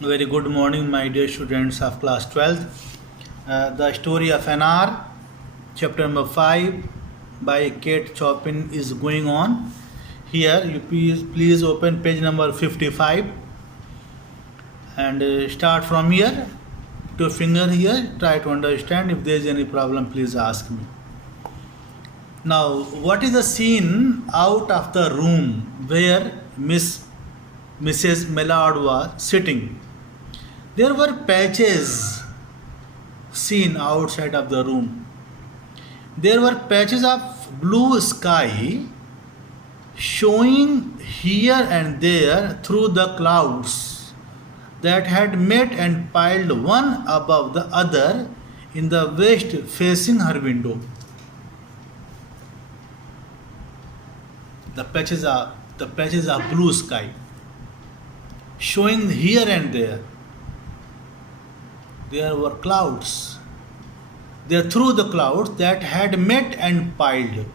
Very good morning, my dear students of class 12th. The story of Anar, chapter number 5 by Kate Chopin is going on. Here, you please open page number 55 and start from here. Put your finger here, try to understand. If there is any problem, please ask me. Now, what is the scene out of the room where Mrs. Millard was sitting? There were patches seen outside of the room. There were patches of blue sky showing here and there through the clouds that had met and piled one above the other in the west facing her window. The patches are blue sky showing here and there. There were clouds. There through the clouds that had met and piled.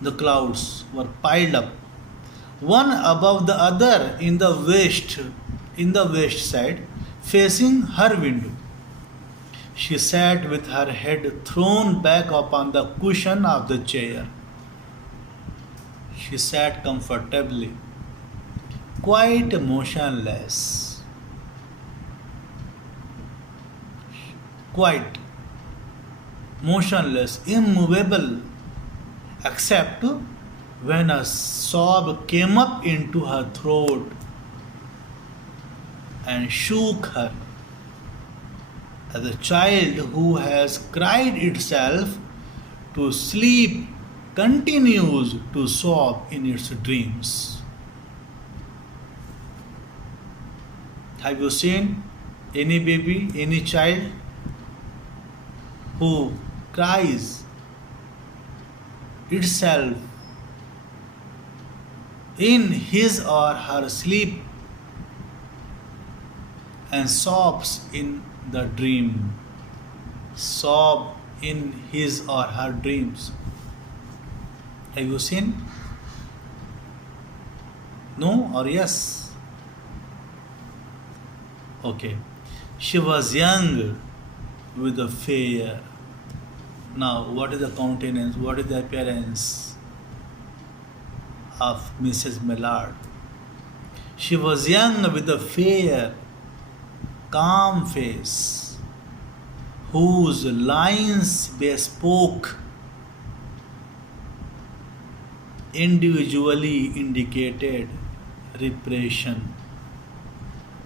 The clouds were piled up, one above the other in the west side, facing her window. She sat with her head thrown back upon the cushion of the chair. She sat comfortably, quite motionless, immovable, except when a sob came up into her throat and shook her, as a child who has cried itself to sleep continues to sob in its dreams. Have you seen any baby, any child who cries itself in his or her sleep and sobs in the dream? Sob in his or her dreams. Have you seen? No or yes? Okay. She was young with a fair. Now, what is the countenance? What is the appearance of Mrs. Millard? She was young with a fair, calm face, whose lines bespoke individually indicated repression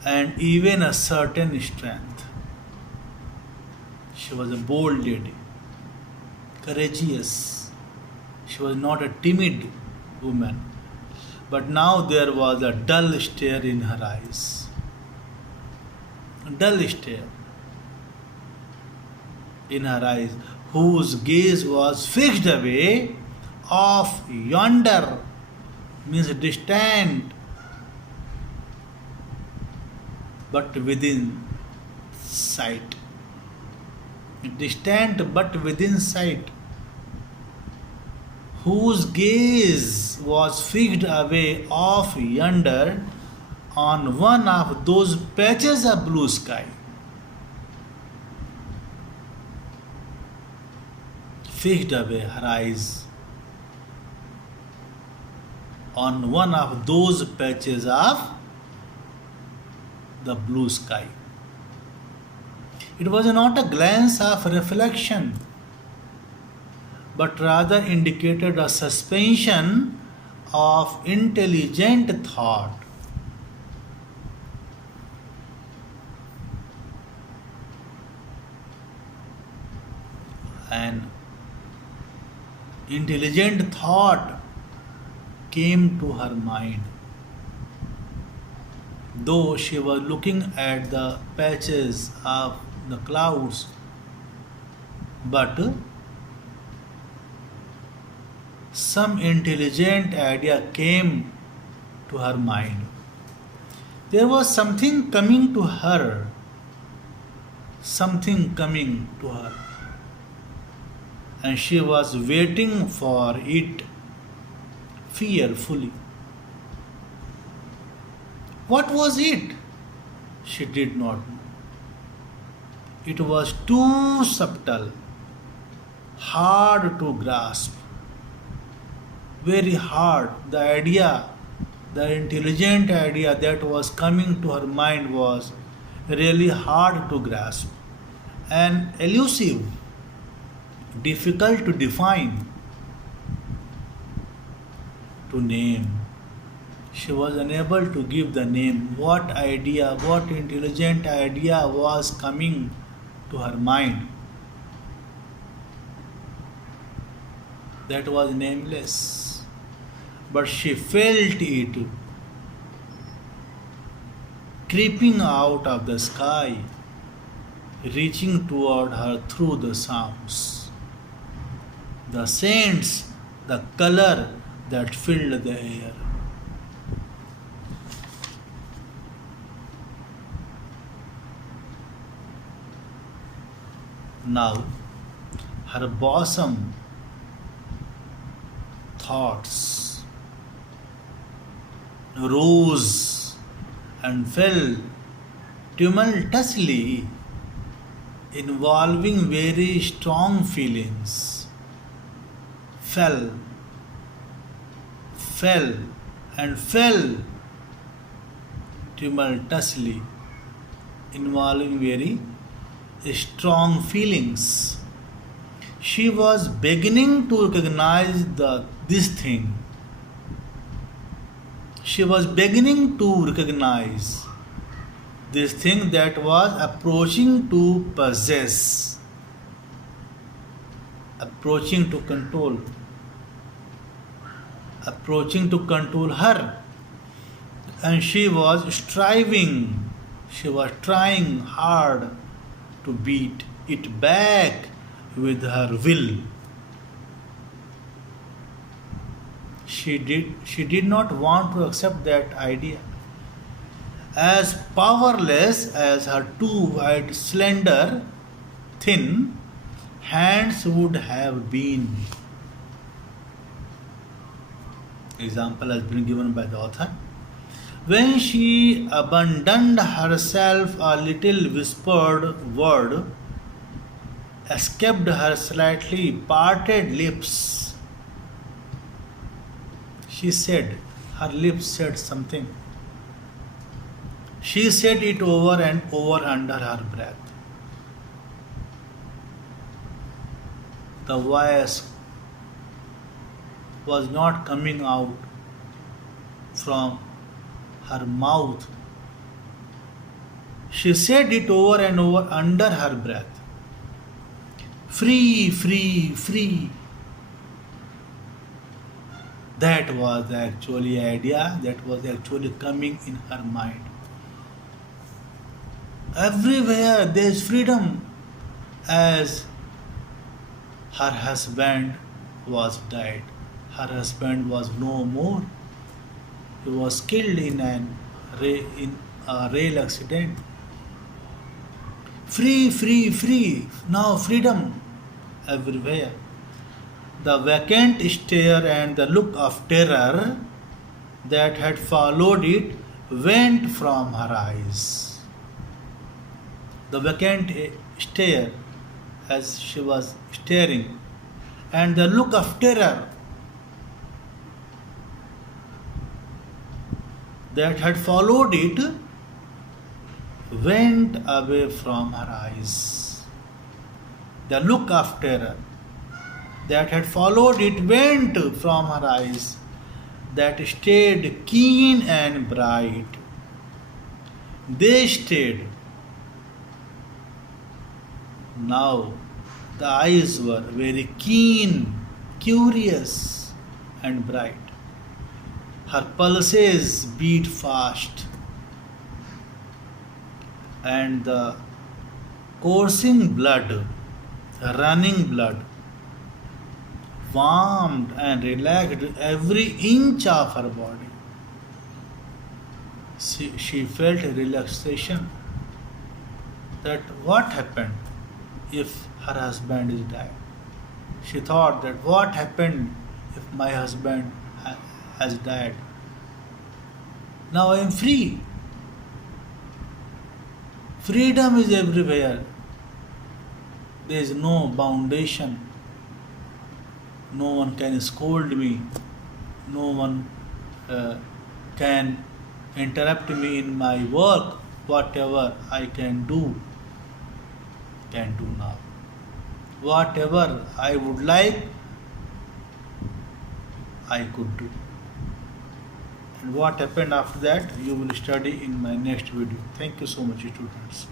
and even a certain strength. She was a bold lady, courageous. She was not a timid woman. But now there was a dull stare in her eyes. A dull stare in her eyes, whose gaze was fixed away off yonder, means distant, but within sight. Distant but within sight. Whose gaze was fixed away off yonder on one of those patches of blue sky. Fixed away her eyes on one of those patches of the blue sky. It was not a glance of reflection, but rather indicated a suspension of intelligent thought. An intelligent thought came to her mind. Though she was looking at the patches of the clouds, but some intelligent idea came to her mind. There was something coming to her, and she was waiting for it fearfully. What was it? She did not know. It was too subtle, hard to grasp, very hard. The intelligent idea that was coming to her mind was really hard to grasp and elusive, difficult to define, to name. She was unable to give the name. What idea, what intelligent idea was coming to her mind that was nameless? But she felt it creeping out of the sky, reaching toward her through the sounds, the scents, the color that filled the air. Now, her bosom thoughts rose and fell tumultuously, involving very strong feelings. Fell, fell, and fell tumultuously, involving very strong feelings. She was beginning to recognize this thing. She was beginning to recognize this thing that was approaching to possess, approaching to control, approaching to control her. And she was striving, she was trying hard to beat it back with her will. She did not want to accept that idea. As powerless as her two white, slender, thin hands would have been. Example has been given by the author. When she abandoned herself, a little whispered word escaped her slightly parted lips. She said, her lips said something. She said it over and over under her breath. The voice was not coming out from her mouth. She said it over and over under her breath. Free, free, free. That was the actually idea that was actually coming in her mind. Everywhere there is freedom, as her husband was died. Her husband was no more. He was killed in a rail accident. Free, free, free. Now freedom everywhere. The vacant stare and the look of terror that had followed it went from her eyes. The vacant stare as she was staring, and the look of terror that had followed it went away from her eyes. The look of terror that had followed it went from her eyes, that stayed keen and bright. They stayed. Now the eyes were very keen, curious, and bright. Her pulses beat fast, and the coursing blood, running blood, warmed and relaxed every inch of her body. She felt a relaxation. That what happened if her husband is dead? She thought that what happened if my husband has died? Now I am free. Freedom is everywhere. There is no foundation. No one can scold me. No one can interrupt me in my work. Whatever I can do now. Whatever I would like, I could do. And what happened after that, you will study in my next video. Thank you so much, students.